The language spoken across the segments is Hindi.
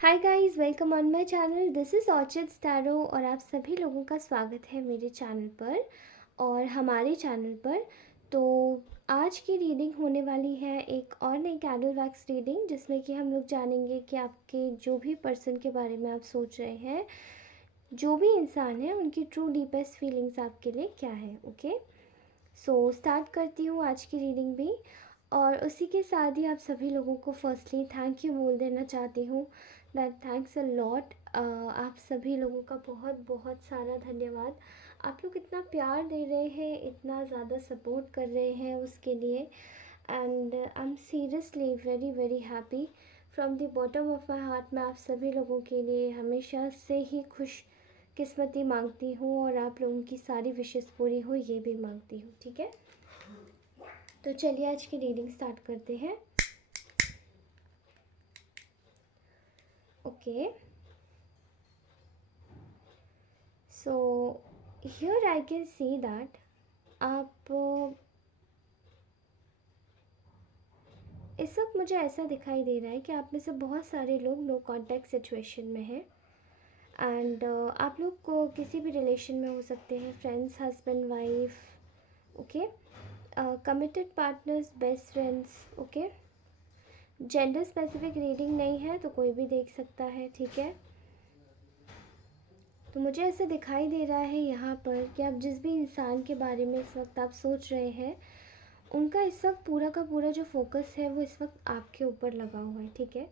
Hi guys, welcome on my channel. This is orchid स्टैरो और आप सभी लोगों का स्वागत है मेरे चैनल पर और हमारे चैनल पर। तो आज की रीडिंग होने वाली है एक और नई कैंडल वैक्स रीडिंग, जिसमें कि हम लोग जानेंगे कि आपके जो भी पर्सन के बारे में आप सोच रहे हैं, जो भी इंसान है, उनकी ट्रू डीपेस्ट फीलिंग्स आपके लिए क्या है। ओके, सो स्टार्ट करती हूँ आज की रीडिंग भी। और उसी के साथ ही आप सभी लोगों को फर्स्टली थैंक यू बोल देना चाहती हूँ। That thanks a lot. आप सभी लोगों का बहुत बहुत सारा धन्यवाद। आप लोग इतना प्यार दे रहे हैं, इतना ज़्यादा सपोर्ट कर रहे हैं, उसके लिए and I am seriously very very happy from the bottom of my heart. मैं आप सभी लोगों के लिए हमेशा से ही खुश किस्मती मांगती हूँ और आप लोगों की सारी विशेस पूरी हो ये भी मांगती हूँ। ठीक है, तो चलिए आज की रीडिंग स्टार्ट करते हैं। Okay, so here I can see that आप इस वक्त मुझे ऐसा दिखाई दे रहा है कि आप में से बहुत सारे लोग नो कांटेक्ट सिचुएशन में हैं एंड आप लोग को किसी भी रिलेशन में हो सकते हैं, friends, husband, wife. Okay, committed partners, best friends. Okay, gender specific reading नहीं है तो कोई भी देख सकता है। ठीक है, तो मुझे ऐसे दिखाई दे रहा है यहाँ पर कि आप जिस भी इंसान के बारे में इस वक्त आप सोच रहे हैं, उनका इस वक्त पूरा का पूरा जो फोकस है वो इस वक्त आपके ऊपर लगा हुआ है। ठीक है,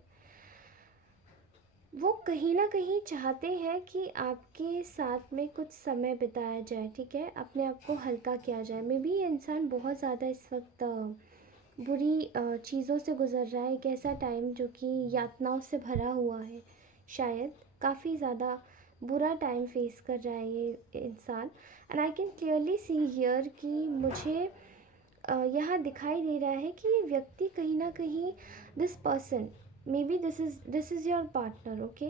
वो कहीं ना कहीं चाहते हैं कि आपके साथ में कुछ समय बिताया जाए। ठीक है, अपने आप को हल्का किया जाए। मे बी ये इंसान बहुत ज़्यादा इस वक्त बुरी चीज़ों से गुज़र रहा है, एक ऐसा टाइम जो कि यातनाओं से भरा हुआ है। शायद काफ़ी ज़्यादा बुरा टाइम फेस कर रहा है ये इंसान। And I can clearly see here कि मुझे यहाँ दिखाई दे रहा है कि ये व्यक्ति कहीं ना कहीं, this person, may be this is your partner. Okay,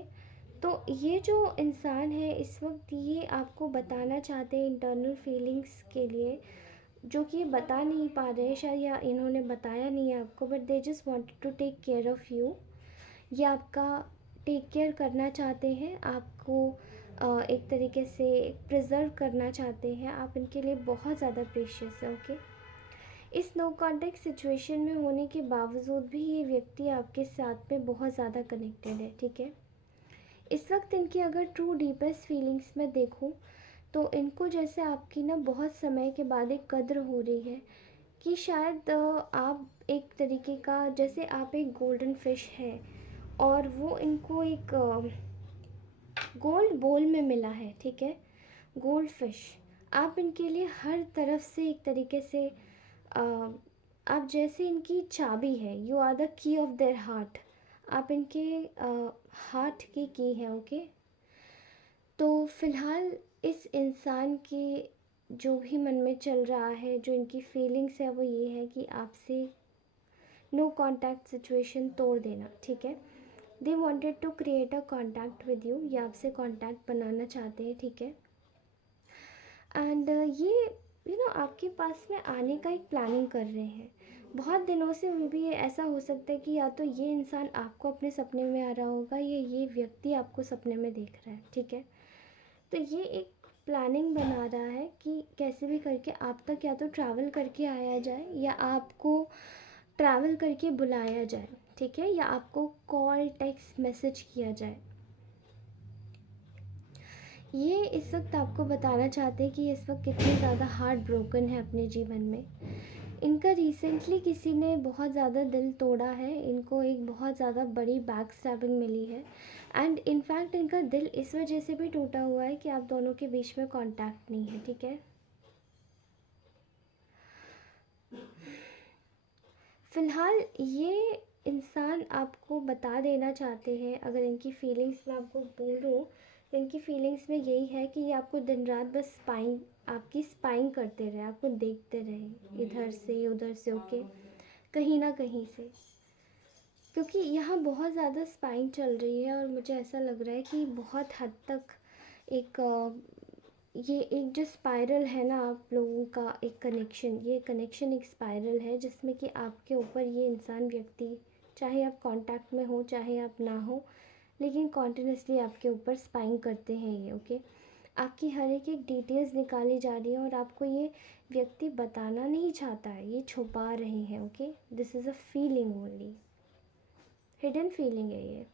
तो ये जो इंसान है इस वक्त ये आपको बताना चाहते हैं इंटरनल फीलिंग्स के लिए, जो कि ये बता नहीं पा रहे हैं शायद, या इन्होंने बताया नहीं है आपको, but they just wanted to take care of you. ये आपका टेक केयर करना चाहते हैं, आपको एक तरीके से प्रिजर्व करना चाहते हैं। आप इनके लिए बहुत ज़्यादा प्रेशियस है। ओके, इस नो कॉन्टेक्ट सिचुएशन में होने के बावजूद भी ये व्यक्ति आपके साथ में बहुत ज़्यादा कनेक्टेड है। ठीक है, इस वक्त इनकी अगर ट्रू डीपेस्ट फीलिंग्स में देखूं तो इनको जैसे आपकी ना बहुत समय के बाद एक कद्र हो रही है कि शायद आप एक तरीके का, जैसे आप एक गोल्डन फिश है और वो इनको एक गोल्ड बोल में मिला है। ठीक है, गोल्ड फिश, आप इनके लिए हर तरफ से एक तरीके से अ, आप जैसे इनकी चाबी है। You are the key of their heart. आप इनके हार्ट की है। ओके, तो फ़िलहाल इस इंसान के जो भी मन में चल रहा है, जो इनकी फीलिंग्स है, वो ये है कि आपसे नो कांटेक्ट सिचुएशन तोड़ देना। ठीक है, they wanted to create a contact with you, ये आपसे कांटेक्ट बनाना चाहते हैं। ठीक है, एंड ये आपके पास में आने का एक प्लानिंग कर रहे हैं बहुत दिनों से। मे भी ये ऐसा हो सकता है कि या तो ये इंसान आपको अपने सपने में आ रहा होगा या ये व्यक्ति आपको सपने में देख रहा है। ठीक है, तो ये एक प्लानिंग बना रहा है कि कैसे भी करके आप तक या तो ट्रैवल करके आया जाए या आपको ट्रैवल करके बुलाया जाए। ठीक है, या आपको कॉल, टेक्स्ट, मैसेज किया जाए। ये इस वक्त आपको बताना चाहते हैं कि इस वक्त कितने ज़्यादा हार्ट ब्रोकन है अपने जीवन में। इनका रिसेंटली किसी ने बहुत ज़्यादा दिल तोड़ा है, इनको एक बहुत ज़्यादा बड़ी बैक स्टैबिंग मिली है एंड इनफैक्ट इनका दिल इस वजह से भी टूटा हुआ है कि आप दोनों के बीच में कांटेक्ट नहीं है। ठीक है, फ़िलहाल ये इंसान आपको बता देना चाहते हैं, अगर इनकी फीलिंग्स में आपको बोलूँ तो इनकी फीलिंग्स में यही है कि ये आपको दिन रात बस स्पाइंग, आपकी स्पाइंग करते रहे, आपको देखते रहे इधर से उधर से। ओके, कहीं ना कहीं से, क्योंकि यहाँ बहुत ज़्यादा स्पाइंग चल रही है और मुझे ऐसा लग रहा है कि बहुत हद तक एक ये एक जो स्पाइरल है ना आप लोगों का, एक कनेक्शन, ये कनेक्शन एक स्पाइरल है जिसमें कि आपके ऊपर ये इंसान व्यक्ति, चाहे आप कांटेक्ट में हो चाहे आप ना हो, लेकिन कॉन्टिन्यूसली आपके ऊपर स्पाइंग करते हैं ये। ओके, आपकी हर एक एक डिटेल्स निकाली जा रही है और आपको ये व्यक्ति बताना नहीं चाहता है, ये छुपा रहे हैं। Okay, this is a feeling only, hidden feeling है ये।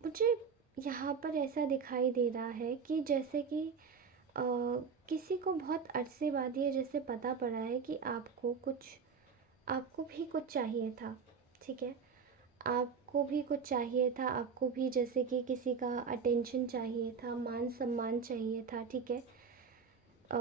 मुझे यहाँ पर ऐसा दिखाई दे रहा है कि जैसे कि अ, किसी को बहुत अरसे बाद ये जैसे पता पड़ा है कि आपको भी कुछ चाहिए था। ठीक है, आपको भी कुछ चाहिए था, आपको भी जैसे कि किसी का अटेंशन चाहिए था, मान सम्मान चाहिए था। ठीक है, अ,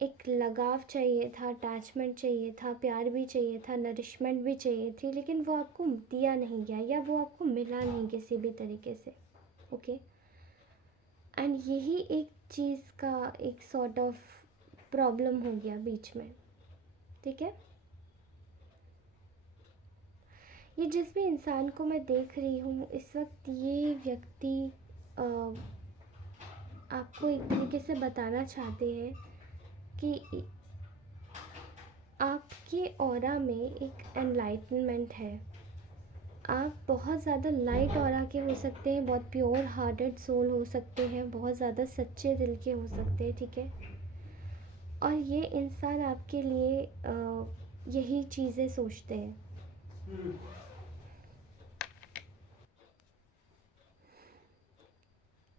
एक लगाव चाहिए था, अटैचमेंट चाहिए था, प्यार भी चाहिए था, नरिशमेंट भी चाहिए थी, लेकिन वो आपको दिया नहीं गया या वो आपको मिला नहीं किसी भी तरीके से। ओके, एंड यही एक चीज़ का एक सॉर्ट ऑफ प्रॉब्लम हो गया बीच में। ठीक है, ये जिस भी इंसान को मैं देख रही हूँ इस वक्त, ये व्यक्ति अ, आपको एक तरीके से बताना चाहते हैं कि आपके ऑरा में एक एनलाइटनमेंट है। आप बहुत ज़्यादा लाइट ऑरा के हो सकते हैं, बहुत प्योर हार्टेड सोल हो सकते हैं, बहुत ज़्यादा सच्चे दिल के हो सकते हैं। ठीक है, और ये इंसान आपके लिए यही चीज़ें सोचते हैं।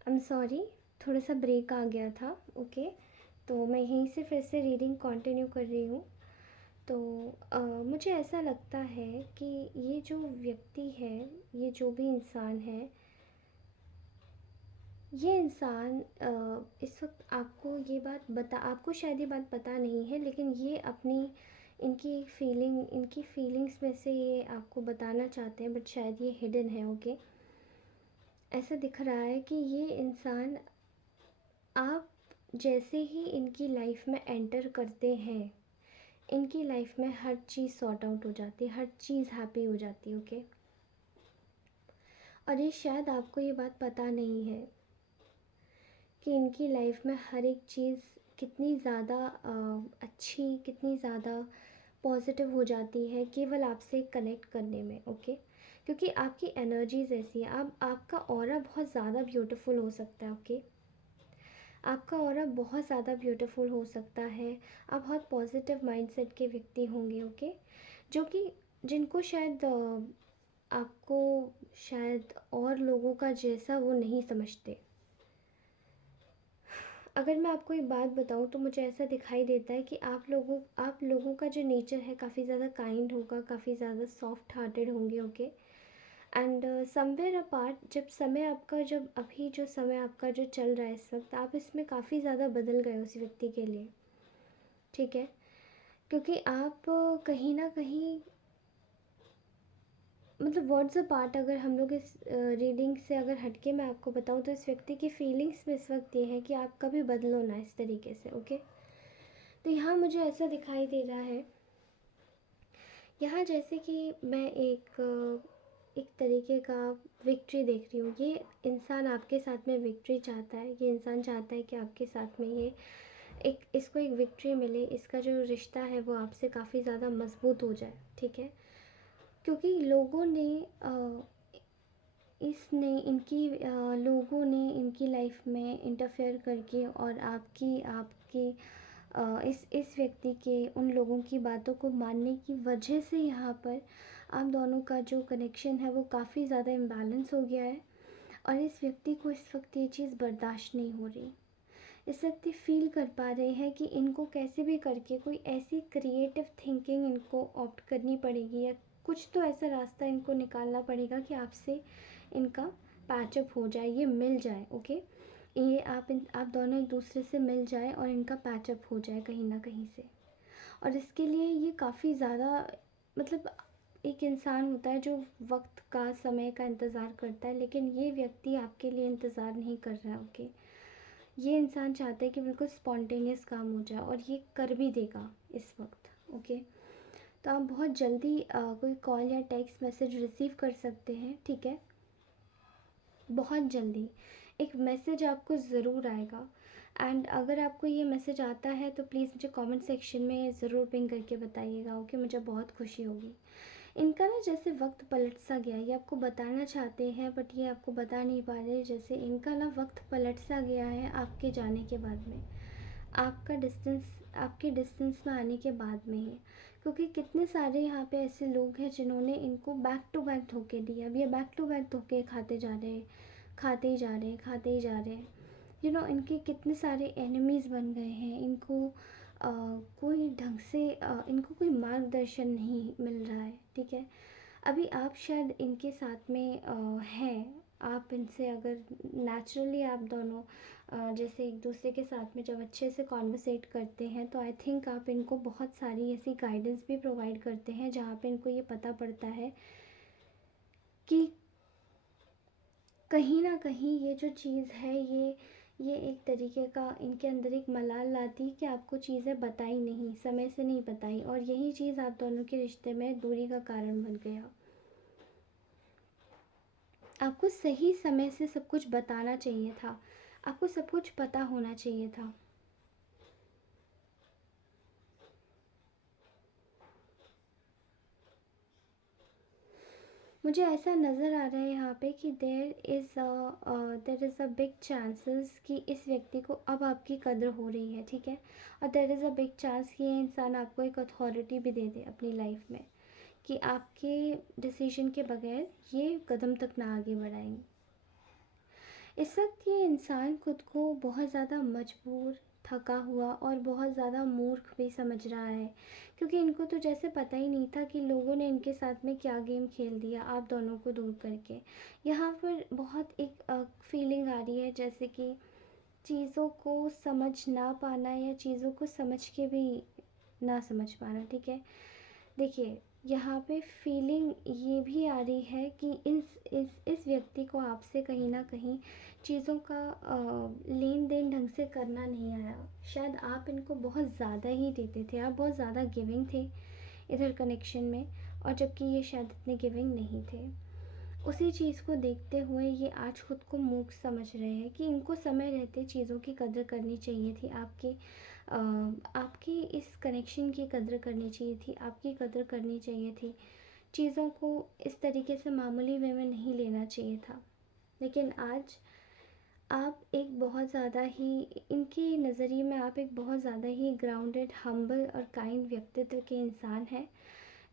आई एम सॉरी, थोड़ा सा ब्रेक आ गया था। ओके, तो मैं यहीं से फिर से रीडिंग कंटिन्यू कर रही हूँ। तो मुझे ऐसा लगता है कि ये जो व्यक्ति है, ये जो भी इंसान है, ये इंसान इस वक्त आपको ये बात आपको शायद ये बात पता नहीं है, लेकिन ये अपनी इनकी फीलिंग्स में से ये आपको बताना चाहते हैं, बट शायद ये हिडन है। ओके, ऐसा दिख रहा है कि ये इंसान, आप जैसे ही इनकी लाइफ में एंटर करते हैं, इनकी लाइफ में हर चीज़ सॉर्ट आउट हो जाती है, हर चीज़ हैप्पी हो जाती है। ओके, और ये शायद आपको ये बात पता नहीं है कि इनकी लाइफ में हर एक चीज़ कितनी ज़्यादा अच्छी, कितनी ज़्यादा पॉजिटिव हो जाती है केवल आपसे कनेक्ट करने में। ओके, क्योंकि आपकी एनर्जीज ऐसी है, आपका ऑरा बहुत ज़्यादा ब्यूटीफुल हो सकता है। ओके, आपका ऑरा बहुत ज़्यादा ब्यूटीफुल हो सकता है, आप बहुत पॉजिटिव माइंडसेट के व्यक्ति होंगे। ओके, जो कि जिनको शायद आपको शायद और लोगों का जैसा वो नहीं समझते। अगर मैं आपको एक बात बताऊं तो मुझे ऐसा दिखाई देता है कि आप लोगों का जो नेचर है काफ़ी ज़्यादा काइंड होगा, काफ़ी ज़्यादा सॉफ्ट हार्टेड होंगे। ओके, एंड समवेयर अपार्ट, जब अभी जो समय आपका जो चल रहा है इस वक्त, आप इसमें काफ़ी ज़्यादा बदल गए उस व्यक्ति के लिए। ठीक है, क्योंकि आप कहीं ना कहीं, मतलब वर्ड्स अपार्ट, अगर हम लोग इस रीडिंग से अगर हटके मैं आपको बताऊं तो इस व्यक्ति की फीलिंग्स में इस वक्त ये है कि आप कभी बदलो ना इस तरीके से। ओके, तो यहाँ मुझे ऐसा दिखाई दे रहा है, यहाँ जैसे कि मैं एक तरीके का विक्ट्री देख रही हूँ। ये इंसान आपके साथ में विक्ट्री चाहता है, ये इंसान चाहता है कि आपके साथ में ये इसको एक विक्ट्री मिले, इसका जो रिश्ता है वो आपसे काफ़ी ज़्यादा मजबूत हो जाए। ठीक है, क्योंकि लोगों ने इनकी लाइफ में इंटरफेयर करके और आपकी आपकी इस व्यक्ति के उन लोगों की बातों को मानने की वजह से यहाँ पर आप दोनों का जो कनेक्शन है वो काफ़ी ज़्यादा इम्बैलेंस हो गया है। और इस व्यक्ति को इस वक्त ये चीज़ बर्दाश्त नहीं हो रही। इस वक्त ये फील कर पा रहे हैं कि इनको कैसे भी करके कोई ऐसी क्रिएटिव थिंकिंग इनको ऑप्ट करनी पड़ेगी, या कुछ तो ऐसा रास्ता इनको निकालना पड़ेगा कि आपसे इनका पैचअप हो जाए, ये मिल जाए। ओके, ये आप दोनों एक दूसरे से मिल जाए और इनका पैचअप हो जाए कहीं ना कहीं से। और इसके लिए ये काफ़ी ज़्यादा, मतलब एक इंसान होता है जो वक्त का, समय का इंतज़ार करता है, लेकिन ये व्यक्ति आपके लिए इंतज़ार नहीं कर रहा है। ओके, ये इंसान चाहता है कि बिल्कुल स्पॉन्टेनियस काम हो जाए और ये कर भी देगा इस वक्त। ओके, तो आप बहुत जल्दी कोई कॉल या टेक्स्ट मैसेज रिसीव कर सकते हैं। ठीक है, बहुत जल्दी एक मैसेज आपको ज़रूर आएगा, एंड अगर आपको ये मैसेज आता है तो प्लीज़ मुझे कमेंट सेक्शन में ज़रूर पिंग करके बताइएगा, ओके। मुझे बहुत खुशी होगी। इनका ना जैसे वक्त पलट सा गया, ये आपको बताना चाहते हैं बट ये आपको बता नहीं पा रहे। जैसे इनका ना वक्त पलट सा गया है आपके जाने के बाद में, आपका डिस्टेंस, आपके डिस्टेंस में आने के बाद में ही। क्योंकि कितने सारे यहाँ पे ऐसे लोग हैं जिन्होंने इनको बैक टू बैक धोखे दिए। अब ये बैक टू बैक धोखे खाते जा रहे हैं, खाते ही जा रहे हैं, खाते ही जा रहे हैं। इनके कितने सारे एनिमीज़ बन गए हैं। इनको कोई ढंग से इनको कोई मार्गदर्शन नहीं मिल रहा है, ठीक है। अभी आप शायद इनके साथ में हैं। आप इनसे अगर नेचुरली आप दोनों जैसे एक दूसरे के साथ में जब अच्छे से कॉन्वर्सेट करते हैं तो आई थिंक आप इनको बहुत सारी ऐसी गाइडेंस भी प्रोवाइड करते हैं जहाँ पे इनको ये पता पड़ता है कि कहीं ना कहीं ये जो चीज़ है ये एक तरीके का इनके अंदर एक मलाल लाती कि आपको चीज़ें बताई नहीं, समय से नहीं बताई, और यही चीज़ आप दोनों के रिश्ते में दूरी का कारण बन गया। आपको सही समय से सब कुछ बताना चाहिए था, आपको सब कुछ पता होना चाहिए था। मुझे ऐसा नज़र आ रहा है यहाँ पे कि there is a big chances कि इस व्यक्ति को अब आपकी कदर हो रही है, ठीक है। और there is a big chance कि ये इंसान आपको एक अथॉरिटी भी दे दे अपनी लाइफ में, कि आपके डिसीजन के बगैर ये कदम तक ना आगे बढ़ाएंगे। इस वक्त ये इंसान खुद को बहुत ज़्यादा मजबूर, थका हुआ और बहुत ज़्यादा मूर्ख भी समझ रहा है, क्योंकि इनको तो जैसे पता ही नहीं था कि लोगों ने इनके साथ में क्या गेम खेल दिया आप दोनों को दूर करके। यहाँ पर बहुत एक फीलिंग आ रही है जैसे कि चीज़ों को समझ ना पाना या चीज़ों को समझ के भी ना समझ पाना, ठीक है। देखिए, यहाँ पे फीलिंग ये भी आ रही है कि इस व्यक्ति को आपसे कहीं ना कहीं चीज़ों का लेन देन ढंग से करना नहीं आया। शायद आप इनको बहुत ज़्यादा ही देते थे, आप बहुत ज़्यादा गिविंग थे इधर कनेक्शन में, और जबकि ये शायद इतने गिविंग नहीं थे। उसी चीज़ को देखते हुए ये आज खुद को मूर्ख समझ रहे हैं कि इनको समय रहते चीज़ों की कदर करनी चाहिए थी, आपकी इस कनेक्शन की कदर करनी चाहिए थी, आपकी कदर करनी चाहिए थी। चीज़ों को इस तरीके से मामूली वे में नहीं लेना चाहिए था। लेकिन आज आप एक बहुत ज़्यादा ही, इनके नज़रिए में आप एक बहुत ज़्यादा ही ग्राउंडेड, हम्बल और काइंड व्यक्तित्व के इंसान हैं,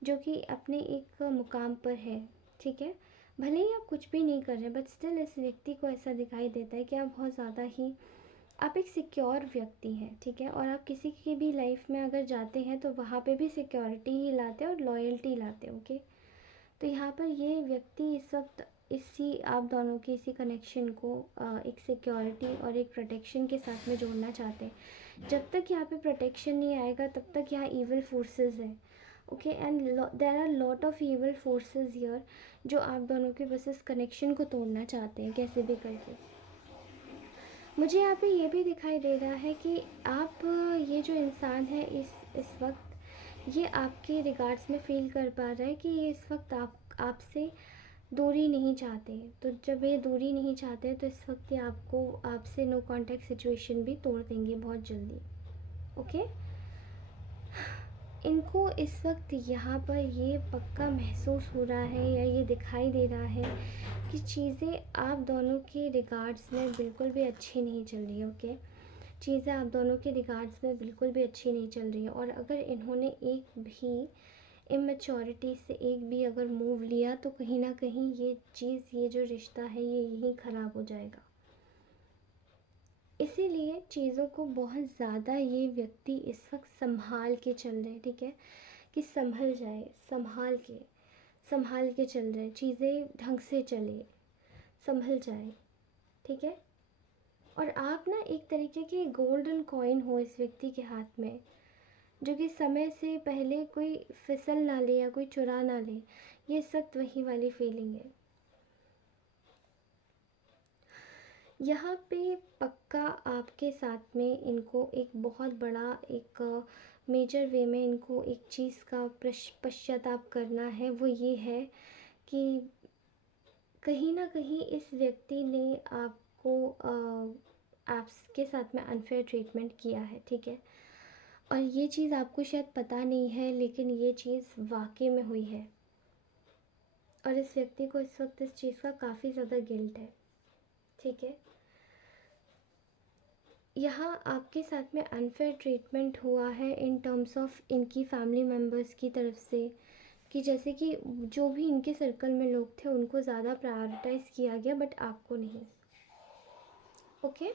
जो कि अपने एक मुकाम पर है, ठीक है। भले ही आप कुछ भी नहीं कर रहे बट स्टिल इस व्यक्ति को ऐसा दिखाई देता है कि आप बहुत ज़्यादा ही, आप एक सिक्योर व्यक्ति हैं, ठीक है। और आप किसी की भी लाइफ में अगर जाते हैं तो वहाँ पे भी सिक्योरिटी ही लाते हैं और लॉयल्टी लाते हैं, ओके। तो यहाँ पर ये व्यक्ति इस वक्त इसी आप दोनों के इसी कनेक्शन को एक सिक्योरिटी और एक प्रोटेक्शन के साथ में जोड़ना चाहते हैं। जब तक यहाँ पे प्रोटेक्शन नहीं आएगा तब तक यहाँ ईवल फोर्सेस हैं, okay. And there are lot of evil forces here जो आप दोनों के बस इस कनेक्शन को तोड़ना चाहते हैं कैसे भी करके। मुझे यहाँ पे ये भी दिखाई दे रहा है कि आप ये जो इंसान है इस वक्त ये आपके रिगार्ड्स में फ़ील कर पा रहा है कि ये इस वक्त आपसे दूरी नहीं चाहते। तो जब ये दूरी नहीं चाहते तो इस वक्त ये आपको आपसे नो कांटेक्ट सिचुएशन भी तोड़ देंगे बहुत जल्दी, ओके। इनको इस वक्त यहाँ पर ये पक्का महसूस हो रहा है या ये दिखाई दे रहा है कि चीज़ें आप दोनों के रिगार्ड्स में बिल्कुल भी अच्छी नहीं चल रही है, ओके। चीज़ें आप दोनों के रिगार्ड्स में बिल्कुल भी अच्छी नहीं चल रही है, और अगर इन्होंने एक भी इमेच्योरिटी से एक भी अगर मूव लिया तो कहीं ना कहीं ये चीज़, ये जो रिश्ता है ये यहीं ख़राब हो जाएगा। इसीलिए चीज़ों को बहुत ज़्यादा ये व्यक्ति इस वक्त संभाल के चल रहे हैं, ठीक है। कि संभल जाए, संभाल के चल रहे, चीज़ें ढंग से चले, संभल जाए, ठीक है। और आप ना एक तरीके के गोल्डन कॉइन हो इस व्यक्ति के हाथ में, जो कि समय से पहले कोई फिसल ना ले या कोई चुरा ना ले। ये सख्त वही वाली फीलिंग है यहाँ पे। पक्का आपके साथ में इनको एक बहुत बड़ा एक मेजर वे में इनको एक चीज़ का पश्चाताप करना है। वो ये है कि कहीं ना कहीं इस व्यक्ति ने आपको आपके साथ में अनफेयर ट्रीटमेंट किया है, ठीक है। और ये चीज़ आपको शायद पता नहीं है, लेकिन ये चीज़ वाकई में हुई है और इस व्यक्ति को इस वक्त इस चीज़ का काफ़ी ज़्यादा गिल्ट है, ठीक है। यहाँ आपके साथ में अनफेयर ट्रीटमेंट हुआ है इन टर्म्स ऑफ इनकी फैमिली मेम्बर्स की तरफ से, कि जैसे कि जो भी इनके सर्कल में लोग थे उनको ज़्यादा प्रायोरिटाइज़ किया गया, बट आपको नहीं। Okay,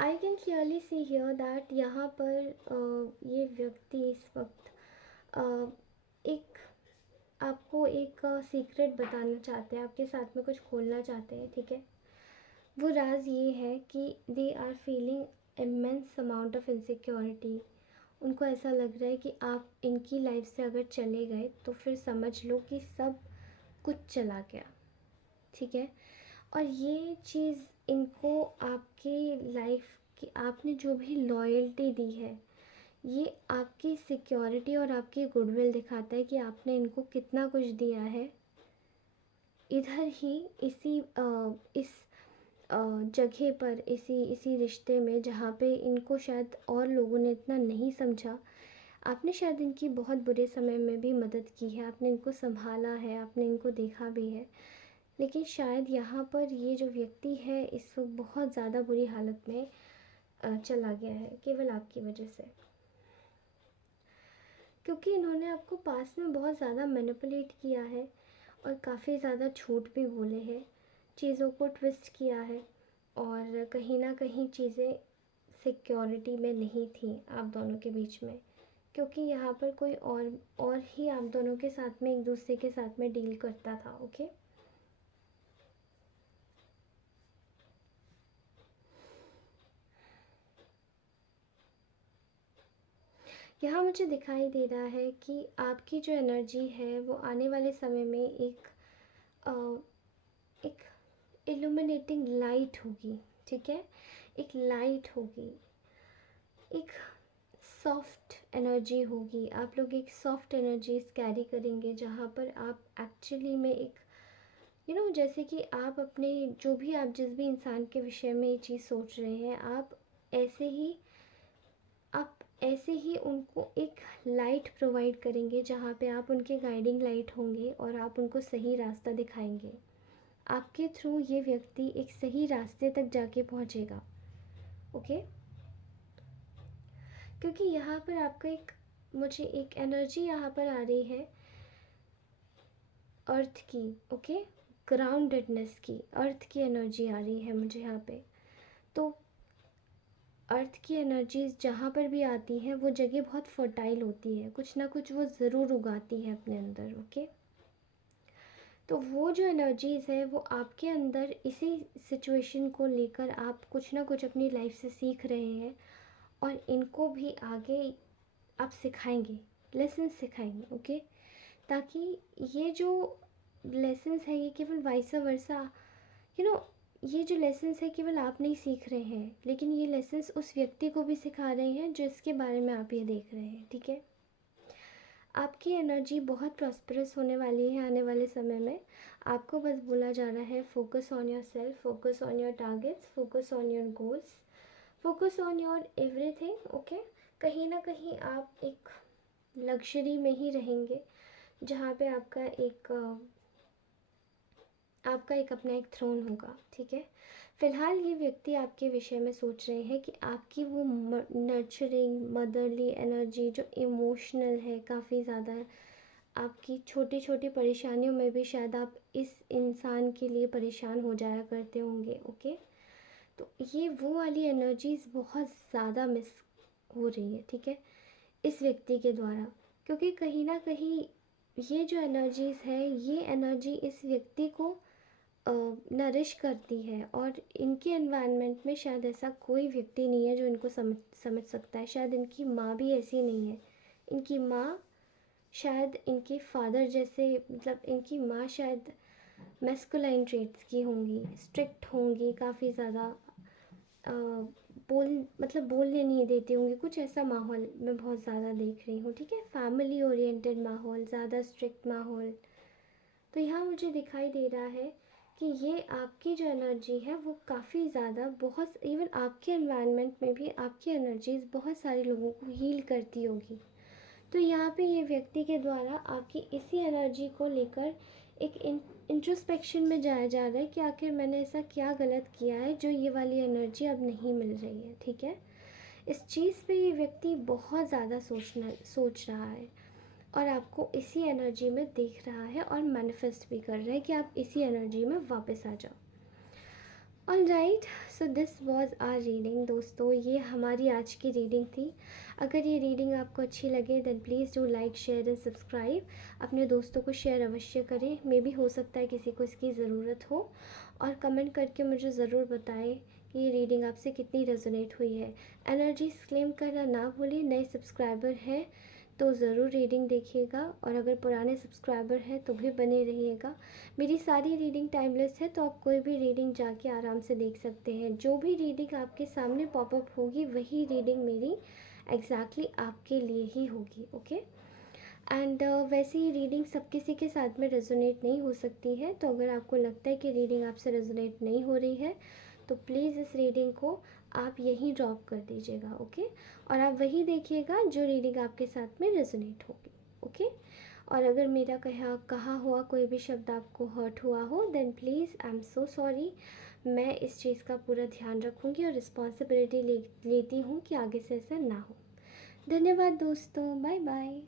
I can clearly see here that यहाँ पर ये व्यक्ति इस वक्त एक आपको एक सीक्रेट बताना चाहते हैं, आपके साथ में कुछ खोलना चाहते हैं, ठीक है। वो राज ये है कि they are feeling immense amount of insecurity. उनको ऐसा लग रहा है कि आप इनकी लाइफ से अगर चले गए तो फिर समझ लो कि सब कुछ चला गया, ठीक है। और ये चीज़ इनको आपके लाइफ की आपने जो भी लॉयल्टी दी है, ये आपकी सिक्योरिटी और आपकी गुडविल दिखाता है कि आपने इनको कितना कुछ दिया है। इधर ही इस जगह पर, इसी इसी रिश्ते में जहाँ पे इनको शायद और लोगों ने इतना नहीं समझा, आपने शायद इनकी बहुत बुरे समय में भी मदद की है, आपने इनको संभाला है, आपने इनको देखा भी है। लेकिन शायद यहाँ पर ये जो व्यक्ति है इस वक्त बहुत ज़्यादा बुरी हालत में चला गया है, केवल आपकी वजह से, क्योंकि इन्होंने आपको पास में बहुत ज़्यादा मैनिपुलेट किया है और काफ़ी ज़्यादा झूठ भी बोले हैं, चीज़ों को ट्विस्ट किया है, और कहीं ना कहीं चीज़ें सिक्योरिटी में नहीं थी आप दोनों के बीच में, क्योंकि यहाँ पर कोई और ही आप दोनों के साथ में एक दूसरे के साथ में डील करता था। ओके, यहाँ मुझे दिखाई दे रहा है कि आपकी जो एनर्जी है वो आने वाले समय में अ, एक इल्यूमिनेटिंग लाइट होगी, ठीक है। एक लाइट होगी, एक सॉफ्ट एनर्जी होगी, आप लोग एक सॉफ्ट एनर्जीज कैरी करेंगे, जहाँ पर आप एक्चुअली में एक जैसे कि आप अपने जो भी आप जिस भी इंसान के विषय में ये चीज़ सोच रहे हैं, ऐसे ही आप ऐसे ही उनको एक लाइट प्रोवाइड करेंगे, जहाँ पे आप उनके गाइडिंग लाइट होंगे और आप उनको सही रास्ता दिखाएंगे। आपके थ्रू ये व्यक्ति एक सही रास्ते तक जाके पहुँचेगा। ओके, क्योंकि यहाँ पर आपका मुझे एक एनर्जी यहाँ पर आ रही है अर्थ की, ओके, ग्राउंडेडनेस की, अर्थ की एनर्जी आ रही है मुझे यहाँ पे। तो अर्थ की एनर्जीज जहाँ पर भी आती हैं वो जगह बहुत फर्टाइल होती है, कुछ ना कुछ वो ज़रूर उगाती है अपने अंदर। ओके, तो वो जो एनर्जीज़ है वो आपके अंदर इसी सिचुएशन को लेकर आप कुछ ना कुछ अपनी लाइफ से सीख रहे हैं, और इनको भी आगे आप सिखाएंगे, लेसन सिखाएंगे। ओके, ताकि ये जो लेसन्स है ये केवल वाइसा वर्सा, यू नो ये जो लेसन्स है केवल आप नहीं सीख रहे हैं, लेकिन ये लेसन्स उस व्यक्ति को भी सिखा रहे हैं जिसके बारे में आप ये देख रहे हैं, ठीक है। आपकी एनर्जी बहुत प्रॉस्परस होने वाली है आने वाले समय में। आपको बस बोला जा रहा है focus on your self, focus on your targets, focus on your goals, focus on your everything. Okay, कहीं ना कहीं आप एक लग्जरी में ही रहेंगे, जहाँ पे आपका एक अपना एक थ्रोन होगा, ठीक है। फ़िलहाल ये व्यक्ति आपके विषय में सोच रहे हैं कि आपकी वो नर्चरिंग मदरली एनर्जी जो इमोशनल है काफ़ी ज़्यादा, आपकी छोटी छोटी परेशानियों में भी शायद आप इस इंसान के लिए परेशान हो जाया करते होंगे। ओके, तो ये वो वाली एनर्जीज़ बहुत ज़्यादा मिस हो रही है, ठीक है, इस व्यक्ति के द्वारा, क्योंकि कहीं ना कहीं ये जो एनर्जीज़ है ये एनर्जी इस व्यक्ति को नरिश करती है, और इनके एनवायरनमेंट में शायद ऐसा कोई व्यक्ति नहीं है जो इनको समझ सकता है। शायद इनकी माँ भी ऐसी नहीं है, इनकी माँ शायद इनके फादर जैसे, मतलब इनकी माँ शायद मैस्कुलाइन ट्रेट्स की होंगी, स्ट्रिक्ट होंगी काफ़ी ज़्यादा, बोलने नहीं देती होंगी, कुछ ऐसा माहौल मैं बहुत ज़्यादा देख रही हूँ, ठीक है। फैमिली ओरिएंटेड माहौल, ज़्यादा स्ट्रिक्ट माहौल। तो यहाँ मुझे दिखाई दे रहा है कि ये आपकी जो एनर्जी है वो काफ़ी ज़्यादा बहुत इवन आपके एनवायरनमेंट में भी आपकी एनर्जीज़ बहुत सारे लोगों को हील करती होगी। तो यहाँ पे ये व्यक्ति के द्वारा आपकी इसी एनर्जी को लेकर एक इंट्रोस्पेक्शन में जाया जा रहा है कि आखिर मैंने ऐसा क्या गलत किया है जो ये वाली एनर्जी अब नहीं मिल रही है, ठीक है। इस चीज़ पे ये व्यक्ति बहुत ज़्यादा सोच रहा है और आपको इसी एनर्जी में देख रहा है और मैनिफेस्ट भी कर रहा है कि आप इसी एनर्जी में वापस आ जाओ। All right, so this was our reading दोस्तों, ये हमारी आज की रीडिंग थी। अगर ये रीडिंग आपको अच्छी लगे then please do like share and subscribe. अपने दोस्तों को शेयर अवश्य करें, मे भी हो सकता है किसी को इसकी ज़रूरत हो। और कमेंट करके मुझे ज़रूर बताएं कि ये रीडिंग आपसे कितनी रेजोनेट हुई है। एनर्जीज क्लेम करना ना भूलें। नए सब्सक्राइबर हैं तो ज़रूर रीडिंग देखिएगा, और अगर पुराने सब्सक्राइबर हैं तो भी बने रहिएगा। मेरी सारी रीडिंग टाइमलेस है, तो आप कोई भी रीडिंग जाके आराम से देख सकते हैं। जो भी रीडिंग आपके सामने पॉपअप होगी वही रीडिंग मेरी एग्जैक्टली आपके लिए ही होगी, ओके। एंड वैसे ही रीडिंग सब किसी के साथ में रेजोनेट नहीं हो सकती है, तो अगर आपको लगता है कि रीडिंग आपसे रेजोनेट नहीं हो रही है तो प्लीज़ इस रीडिंग को आप यहीं ड्रॉप कर दीजिएगा, ओके। और आप वही देखिएगा जो रीडिंग आपके साथ में रेजोनेट होगी, ओके। और अगर मेरा कहा हुआ कोई भी शब्द आपको हर्ट हुआ हो then please I am so sorry. मैं इस चीज़ का पूरा ध्यान रखूँगी और रिस्पॉन्सिबिलिटी लेती हूँ कि आगे से ऐसा ना हो। धन्यवाद दोस्तों, बाय बाय।